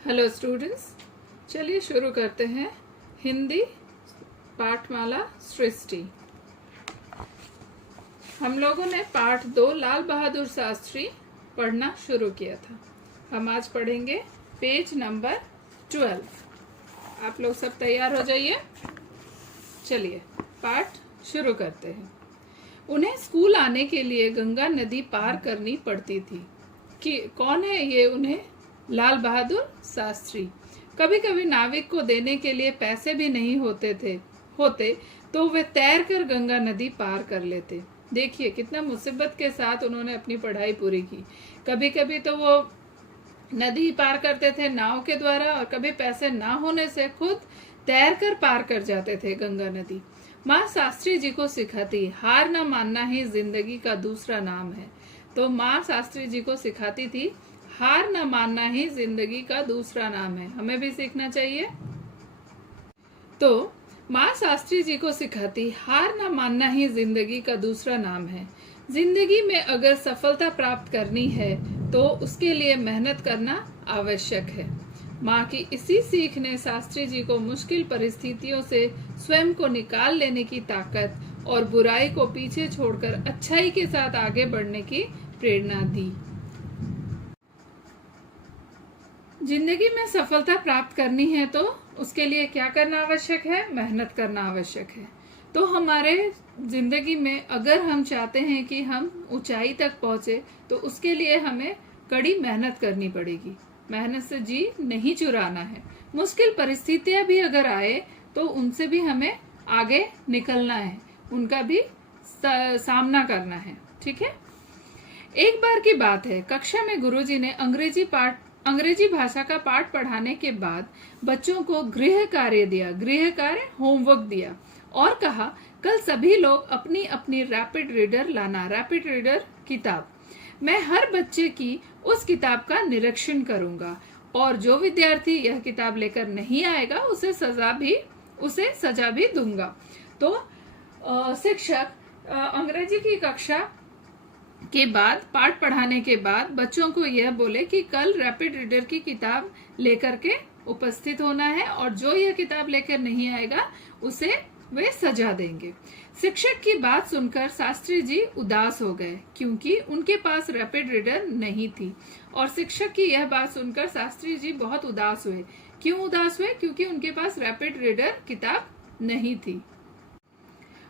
Hello students, चलिए शुरू करते हैं हिंदी पाठमाला सृष्टि। हम लोगों ने पाठ 2 लाल बहादुर शास्त्री पढ़ना शुरू किया था। हम आज पढ़ेंगे पेज नंबर 12। आप लोग सब तैयार हो जाइए। चलिए पाठ शुरू करते हैं। उन्हें स्कूल आने के लिए गंगा नदी पार करनी पड़ती थी। कि कौन है ये? उन्हें लाल बहादुर शास्त्री। कभी कभी नाविक को देने के लिए पैसे भी नहीं होते तो वे तैर कर गंगा नदी पार कर लेते। देखिए कितना मुसीबत के साथ उन्होंने अपनी पढ़ाई पूरी की। कभी कभी तो वो नदी पार करते थे नाव के द्वारा, और कभी पैसे ना होने से खुद तैर कर पार कर जाते थे गंगा नदी। माँ शास्त्री जी को सिखाती, हार न मानना ही जिंदगी का दूसरा नाम है। तो माँ शास्त्री जी को सिखाती थी, हार न मानना ही जिंदगी का दूसरा नाम है। हमें भी सीखना चाहिए। तो माँ शास्त्री जी को सिखाती, हार न मानना ही जिंदगी का दूसरा नाम है। जिंदगी में अगर सफलता प्राप्त करनी है तो उसके लिए मेहनत करना आवश्यक है। माँ की इसी सीख ने शास्त्री जी को मुश्किल परिस्थितियों से स्वयं को निकाल लेने की ताकत और बुराई को पीछे छोड़कर अच्छाई के साथ आगे बढ़ने की प्रेरणा दी। जिंदगी में सफलता प्राप्त करनी है तो उसके लिए क्या करना आवश्यक है? मेहनत करना आवश्यक है। तो हमारे जिंदगी में अगर हम चाहते हैं कि हम ऊंचाई तक पहुंचे तो उसके लिए हमें कड़ी मेहनत करनी पड़ेगी। मेहनत से जी नहीं चुराना है। मुश्किल परिस्थितियां भी अगर आए तो उनसे भी हमें आगे निकलना है, उनका भी सामना करना है। ठीक है। एक बार की बात है, कक्षा में गुरुजी ने अंग्रेजी भाषा का पाठ पढ़ाने के बाद बच्चों को गृह कार्य होमवर्क दिया और कहा, कल सभी लोग अपनी अपनी रैपिड रीडर लाना। रैपिड रीडर किताब। मैं हर बच्चे की उस किताब का निरीक्षण करूंगा और जो विद्यार्थी यह किताब लेकर नहीं आएगा उसे सजा भी दूंगा। तो शिक्षक अंग्रेजी की कक्षा के बाद, पाठ पढ़ाने के बाद बच्चों को यह बोले कि कल रैपिड रीडर की किताब लेकर के उपस्थित होना है और जो यह किताब लेकर नहीं आएगा उसे वे सजा देंगे। शिक्षक की बात सुनकर शास्त्री जी उदास हो गए क्योंकि उनके पास रैपिड रीडर नहीं थी। और शिक्षक की यह बात सुनकर शास्त्री जी बहुत उदास हुए। क्यों उदास हुए? क्योंकि उनके पास रैपिड रीडर किताब नहीं थी।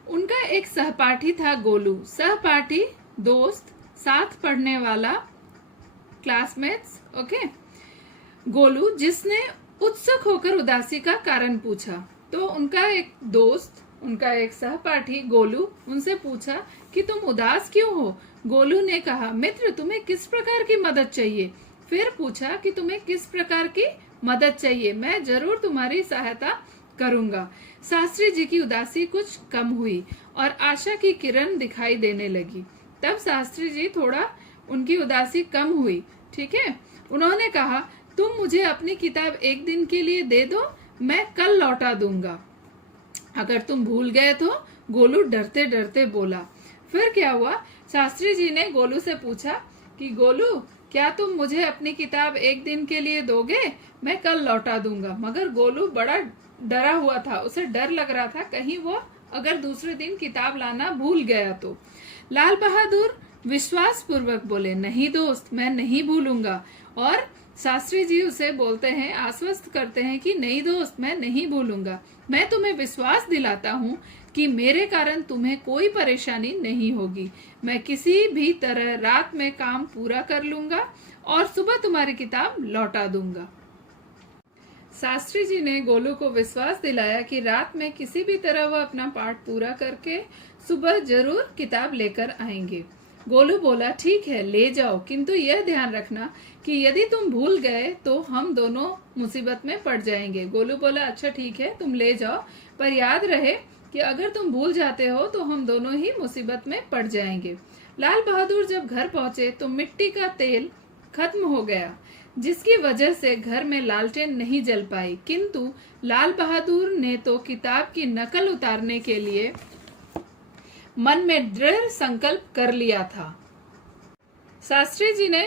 उनका एक सहपाठी था गोलू। सहपाठी दोस्त, साथ पढ़ने वाला, क्लासमेट्स। ओके। गोलू जिसने उत्सुक होकर उदासी का कारण पूछा। तो उनका एक दोस्त, उनका एक सहपाठी गोलू उनसे पूछा कि तुम उदास क्यों हो? गोलू ने कहा, मित्र तुम्हें किस प्रकार की मदद चाहिए? फिर पूछा कि तुम्हें किस प्रकार की मदद चाहिए? मैं जरूर तुम्हारी सहायता करूंगा। शास्त्री जी की उदासी कुछ कम हुई और आशा की किरण दिखाई देने लगी। तब शास्त्री जी थोड़ा उनकी उदासी कम हुई। ठीक है। उन्होंने कहा, तुम मुझे अपनी किताब एक दिन के लिए दे दो, मैं कल लौटा दूंगा। अगर तुम भूल गए तो? गोलू डरते डरते बोला। फिर क्या हुआ? शास्त्री जी ने गोलू से पूछा कि गोलू, क्या तुम मुझे अपनी किताब एक दिन के लिए दोगे? मैं कल लौटा दूंगा। मगर गोलू बड़ा डरा हुआ था। उसे डर लग रहा था कहीं वो अगर दूसरे दिन किताब लाना भूल गया तो। लाल बहादुर विश्वास पूर्वक बोले, नहीं दोस्त, मैं नहीं भूलूंगा। और शास्त्री जी उसे बोलते हैं, आश्वस्त करते हैं कि नहीं दोस्त, मैं नहीं भूलूंगा। मैं तुम्हें विश्वास दिलाता हूँ कि मेरे कारण तुम्हें कोई परेशानी नहीं होगी। मैं किसी भी तरह रात में काम पूरा कर लूंगा और सुबह तुम्हारी किताब लौटा दूंगा। शास्त्री जी ने गोलू को विश्वास दिलाया कि रात में किसी भी तरह वह अपना पाठ पूरा करके सुबह जरूर किताब लेकर आएंगे। गोलू बोला, ठीक है ले जाओ, किंतु यह ध्यान रखना कि यदि तुम भूल गए तो हम दोनों मुसीबत में पड़ जाएंगे। गोलू बोला, अच्छा ठीक है तुम ले जाओ, पर याद रहे कि अगर तुम भूल जाते हो तो हम दोनों ही मुसीबत में पड़ जाएंगे। लाल बहादुर जब घर पहुंचे तो मिट्टी का तेल खत्म हो गया, जिसकी वजह से घर में लालटेन नहीं जल पाई। किंतु लाल बहादुर ने तो किताब की नकल उतारने के लिए मन में दृढ़ संकल्प कर लिया था। शास्त्री जी ने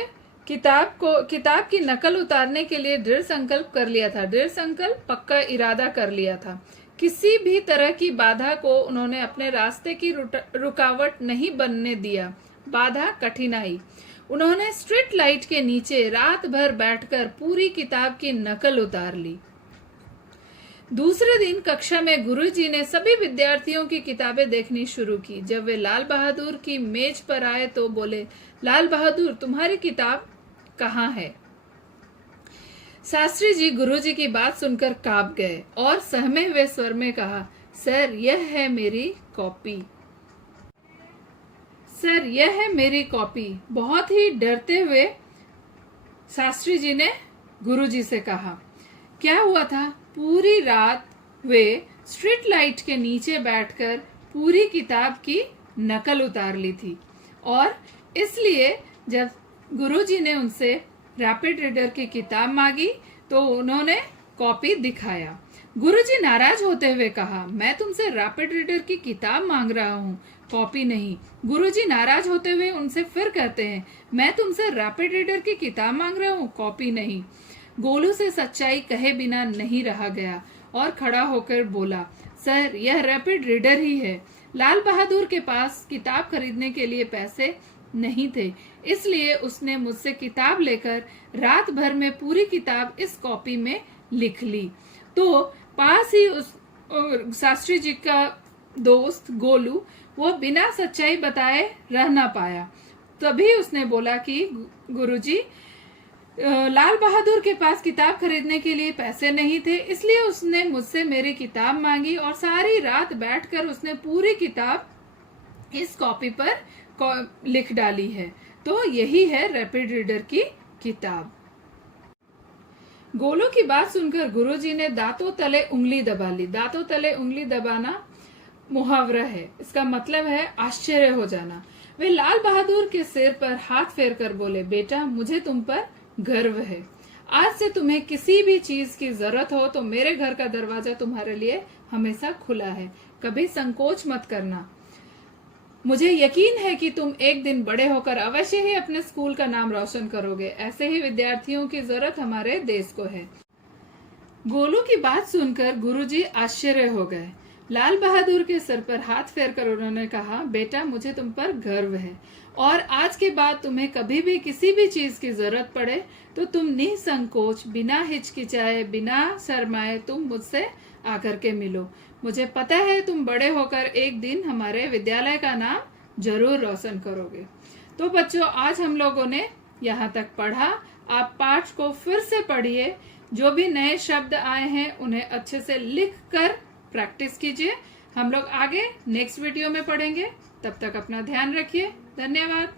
किताब की नकल उतारने के लिए दृढ़ संकल्प कर लिया था। दृढ़ संकल्प, पक्का इरादा कर लिया था। किसी भी तरह की बाधा को उन्होंने अपने रास्ते की रुकावट नहीं बनने दिया। बाधा, कठिनाई। उन्होंने स्ट्रीट लाइट के नीचे रात भर बैठकर पूरी किताब की नकल उतार ली। दूसरे दिन कक्षा में गुरुजी ने सभी विद्यार्थियों की किताबें देखनी शुरू की। जब वे लाल बहादुर की मेज पर आए तो बोले, लाल बहादुर, तुम्हारी किताब कहाँ है? शास्त्री जी गुरुजी की बात सुनकर कांप गए और सहमे हुए स्वर में कहा, सर, यह है मेरी कॉपी। सर, यह है मेरी कॉपी। बहुत ही डरते हुए शास्त्री जी ने गुरुजी से कहा। क्या हुआ था? पूरी रात वे स्ट्रीट लाइट के नीचे बैठकर पूरी किताब की नकल उतार ली थी और इसलिए जब गुरुजी ने उनसे रैपिड रीडर की किताब मांगी तो उन्होंने कॉपी दिखाया। गुरुजी नाराज होते हुए कहा, मैं तुमसे रैपिड रीडर की किताब मांग रहा हूँ, कॉपी नहीं। गुरुजी नाराज होते हुए उनसे फिर कहते हैं, मैं तुमसे रैपिड रीडर की किताब मांग रहा हूँ, कॉपी नहीं। गोलू से सच्चाई कहे बिना नहीं रहा गया और खड़ा होकर बोला, सर, यह रैपिड रीडर ही है। लाल बहादुर के पास किताब खरीदने के लिए पैसे नहीं थे, इसलिए उसने मुझसे किताब लेकर रात भर में पूरी किताब इस कॉपी में लिख ली। तो पास ही उस शास्त्री जी का दोस्त गोलू, वो बिना सच्चाई बताए रह ना पाया। तभी उसने बोला कि गुरुजी, लाल बहादुर के पास किताब खरीदने के लिए पैसे नहीं थे, इसलिए उसने मुझसे मेरी किताब मांगी और सारी रात बैठकर उसने पूरी किताब इस कॉपी पर लिख डाली है। तो यही है रैपिड रीडर की किताब। गोलू की बात सुनकर गुरुजी ने दांतों तले उंगली दबा ली। दांतों तले उंगली दबाना मुहावरा है, इसका मतलब है आश्चर्य हो जाना। वे लाल बहादुर के सिर पर हाथ फेर कर बोले, बेटा, मुझे तुम पर गर्व है। आज से तुम्हें किसी भी चीज की जरूरत हो तो मेरे घर का दरवाजा तुम्हारे लिए हमेशा खुला है। कभी संकोच मत करना। मुझे यकीन है कि तुम एक दिन बड़े होकर अवश्य ही अपने स्कूल का नाम रोशन करोगे। ऐसे ही विद्यार्थियों की जरूरत हमारे देश को है। गोलू की बात सुनकर गुरुजी आश्चर्य हो गए। लाल बहादुर के सर पर हाथ फेरकर उन्होंने कहा, बेटा, मुझे तुम पर गर्व है और आज के बाद तुम्हें कभी भी किसी भी चीज की जरूरत पड़े तो तुम निसंकोच, बिना हिचकिचाए, बिना शर्माए तुम मुझसे आकर के मिलो। मुझे पता है तुम बड़े होकर एक दिन हमारे विद्यालय का नाम जरूर रोशन करोगे। तो बच्चों, आज हम लोगों ने यहाँ तक पढ़ा। आप पाठ को फिर से पढ़िए। जो भी नए शब्द आए हैं उन्हें अच्छे से लिख कर प्रैक्टिस कीजिए। हम लोग आगे नेक्स्ट वीडियो में पढ़ेंगे। तब तक अपना ध्यान रखिए। धन्यवाद।